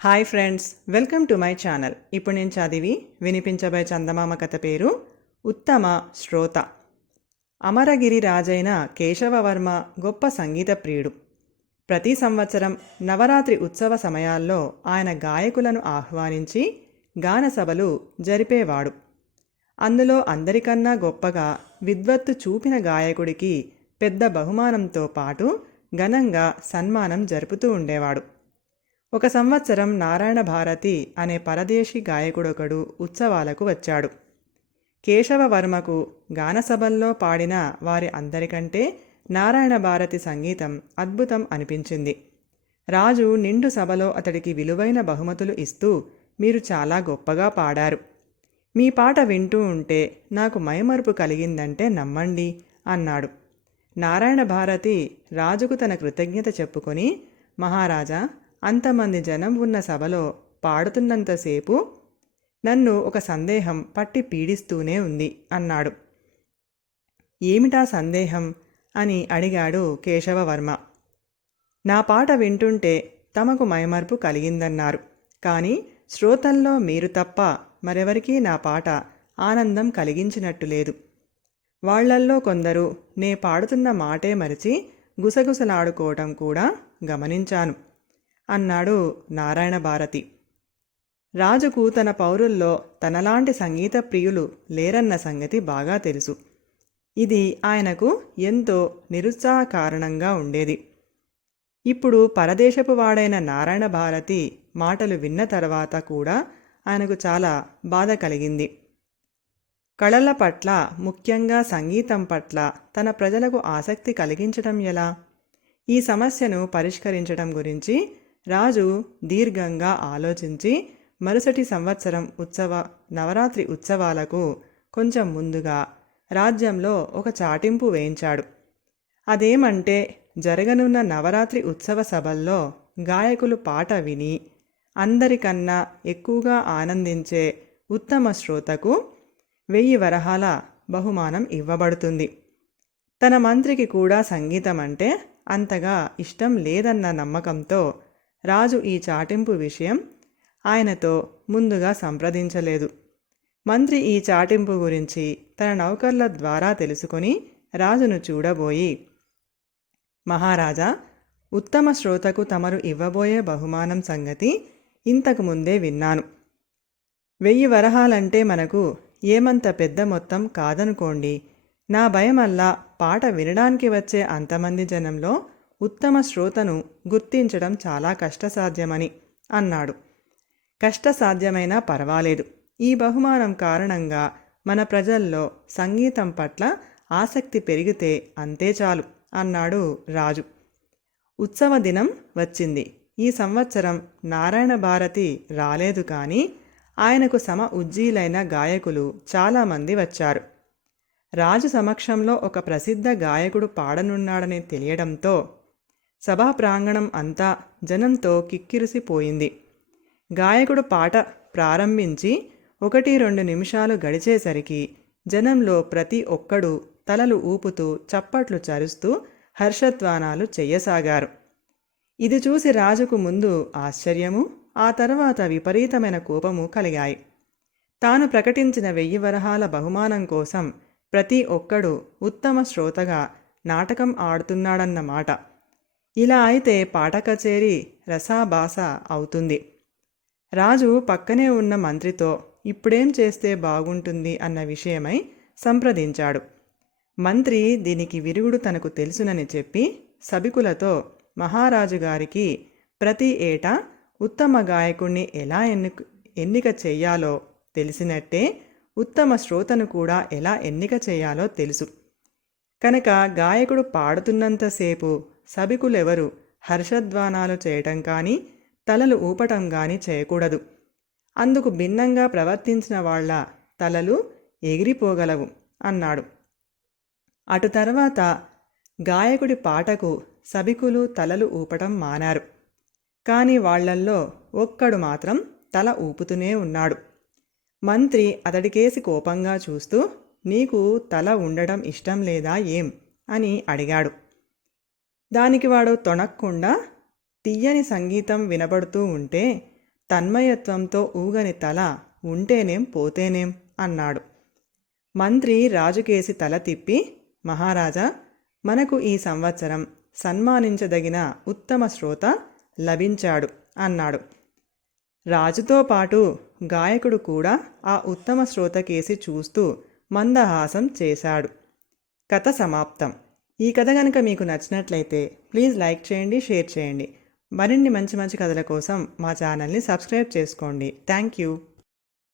Hi friends, welcome to my channel. ఇప్పుడు నేను చదివి వినిపించబోయే చందమామ కథ పేరు ఉత్తమ శ్రోత. అమరగిరి రాజైన కేశవవర్మ గొప్ప సంగీత ప్రియుడు. ప్రతి సంవత్సరం నవరాత్రి ఉత్సవ సమయాల్లో ఆయన గాయకులను ఆహ్వానించి గానసభలు జరిపేవాడు. అందులో అందరికన్నా గొప్పగా విద్వత్తు చూపిన గాయకుడికి పెద్ద బహుమానంతో పాటు ఘనంగా సన్మానం జరుపుతూ ఉండేవాడు. ఒక సంవత్సరం నారాయణ భారతి అనే పరదేశీ గాయకుడొకడు ఉత్సవాలకు వచ్చాడు. కేశవవర్మకు గానసభల్లో పాడిన వారి అందరికంటే నారాయణ భారతి సంగీతం అద్భుతం అనిపించింది. రాజు నిండు సభలో అతడికి విలువైన బహుమతులు ఇస్తూ, మీరు చాలా గొప్పగా పాడారు. మీ పాట వింటూ ఉంటే నాకు మైమరుపు కలిగిందంటే నమ్మండి అన్నాడు. నారాయణ భారతి రాజుకు తన కృతజ్ఞత చెప్పుకొని, మహారాజా, అంతమంది జనం ఉన్న సభలో పాడుతున్నంతసేపు నన్ను ఒక సందేహం పట్టి పీడిస్తూనే ఉంది అన్నాడు. ఏమిటా సందేహం అని అడిగాడు కేశవవర్మ. నా పాట వింటుంటే తమకు మైమర్పు కలిగిందన్నారు, కానీ శ్రోతల్లో మీరు తప్ప మరెవరికీ నా పాట ఆనందం కలిగించినట్టు లేదు. వాళ్లల్లో కొందరు నే పాడుతున్న మాటే మరిచి గుసగుసలాడుకోవటం కూడా గమనించాను అన్నాడు నారాయణ భారతి. రాజుకు తన పౌరుల్లో తనలాంటి సంగీత ప్రియులు లేరన్న సంగతి బాగా తెలుసు. ఇది ఆయనకు ఎంతో నిరుత్సాహ కారణంగా ఉండేది. ఇప్పుడు పరదేశపు వాడైన నారాయణ భారతి మాటలు విన్న తర్వాత కూడా ఆయనకు చాలా బాధ కలిగింది. కళల పట్ల, ముఖ్యంగా సంగీతం పట్ల తన ప్రజలకు ఆసక్తి కలిగించడం ఎలా? ఈ సమస్యను పరిష్కరించడం గురించి రాజు దీర్ఘంగా ఆలోచించి మరుసటి సంవత్సరం నవరాత్రి ఉత్సవాలకు కొంచెం ముందుగా రాజ్యంలో ఒక చాటింపు వేయించాడు. అదేమంటే, జరగనున్న నవరాత్రి ఉత్సవ సభల్లో గాయకులు పాట విని అందరికన్నా ఎక్కువగా ఆనందించే ఉత్తమ శ్రోతకు 1000 వరహాల బహుమానం ఇవ్వబడుతుంది. తన మంత్రికి కూడా సంగీతం అంటే అంతగా ఇష్టం లేదన్న నమ్మకంతో రాజు ఈ చాటింపు విషయం ఆయనతో ముందుగా సంప్రదించలేదు. మంత్రి ఈ చాటింపు గురించి తన నౌకర్ల ద్వారా తెలుసుకొని రాజును చూడబోయి, మహారాజా, ఉత్తమ శ్రోతకు తమరు ఇవ్వబోయే బహుమానం సంగతి ఇంతకు ముందే విన్నాను. 1000 వరహాలంటే మనకు ఏమంత పెద్ద మొత్తం కాదనుకోండి. నా భయమల్లా పాట వినడానికి వచ్చే అంతమంది జనంలో ఉత్తమ శ్రోతను గుర్తించడం చాలా కష్టసాధ్యమని అన్నాడు. కష్టసాధ్యమైనా పర్వాలేదు. ఈ బహుమానం కారణంగా మన ప్రజల్లో సంగీతం పట్ల ఆసక్తి పెరిగితే అంతే చాలు అన్నాడు రాజు. ఉత్సవ దినం వచ్చింది. ఈ సంవత్సరం నారాయణ భారతి రాలేదు, కానీ ఆయనకు ఉజ్జీలైన గాయకులు చాలామంది వచ్చారు. రాజు సమక్షంలో ఒక ప్రసిద్ధ గాయకుడు పాడనున్నాడని తెలియడంతో సభా ప్రాంగణం అంతా జనంతో కిక్కిరిసిపోయింది. గాయకుడు పాట ప్రారంభించి 1-2 నిమిషాలు గడిచేసరికి జనంలో ప్రతి ఒక్కడూ తలలు ఊపుతూ చప్పట్లు చరుస్తూ హర్షధ్వానాలు చెయ్యసాగారు. ఇది చూసి రాజుకు ముందు ఆశ్చర్యము, ఆ తర్వాత విపరీతమైన కోపము కలిగాయి. తాను ప్రకటించిన 1000 వరహాల బహుమానం కోసం ప్రతి ఒక్కడూ ఉత్తమ శ్రోతగా నాటకం ఆడుతున్నాడన్నమాట. ఇలా అయితే పాట కచేరీ రసాభాస అవుతుంది. రాజు పక్కనే ఉన్న మంత్రితో ఇప్పుడేం చేస్తే బాగుంటుంది అన్న విషయమై సంప్రదించాడు. మంత్రి దీనికి విరుగుడు తనకు తెలుసునని చెప్పి సభికులతో, మహారాజు గారికి ప్రతి ఏటా ఉత్తమ గాయకుణ్ణి ఎలా ఎన్నిక చెయ్యాలో తెలిసినట్టే ఉత్తమ శ్రోతను కూడా ఎలా ఎన్నిక చేయాలో తెలుసు. కనుక గాయకుడు పాడుతున్నంతసేపు సభికులెవరు హర్షధ్వానాలు చేయటం కానీ తలలు ఊపటం కానీ చేయకూడదు. అందుకు భిన్నంగా ప్రవర్తించిన వాళ్ల తలలు ఎగిరిపోగలవు అన్నాడు. అటు తర్వాత గాయకుడి పాటకు సభికులు తలలు ఊపటం మానారు. కానీ వాళ్లల్లో ఒక్కడు మాత్రం తల ఊపుతూనే ఉన్నాడు. మంత్రి అతడికేసి కోపంగా చూస్తూ, నీకు తల ఉండడం ఇష్టం లేదా ఏం అని అడిగాడు. దానికి వాడు తొణక్కుండా, తియ్యని సంగీతం వినబడుతూ ఉంటే తన్మయత్వంతో ఊగని తల ఉంటేనేం పోతేనేం అన్నాడు. మంత్రి రాజుకేసి తల తిప్పి, మహారాజా, మనకు ఈ సంవత్సరం సన్మానించదగిన ఉత్తమ శ్రోత లభించాడు అన్నాడు. రాజుతో పాటు గాయకుడు కూడా ఆ ఉత్తమ శ్రోతకేసి చూస్తూ మందహాసం చేశాడు. కథ సమాప్తం. ఈ కథ కనుక మీకు నచ్చినట్లయితే ప్లీజ్ లైక్ చేయండి, షేర్ చేయండి. మరిన్ని మంచి మంచి కథల కోసం మా ఛానల్ని సబ్స్క్రైబ్ చేసుకోండి. Thank you.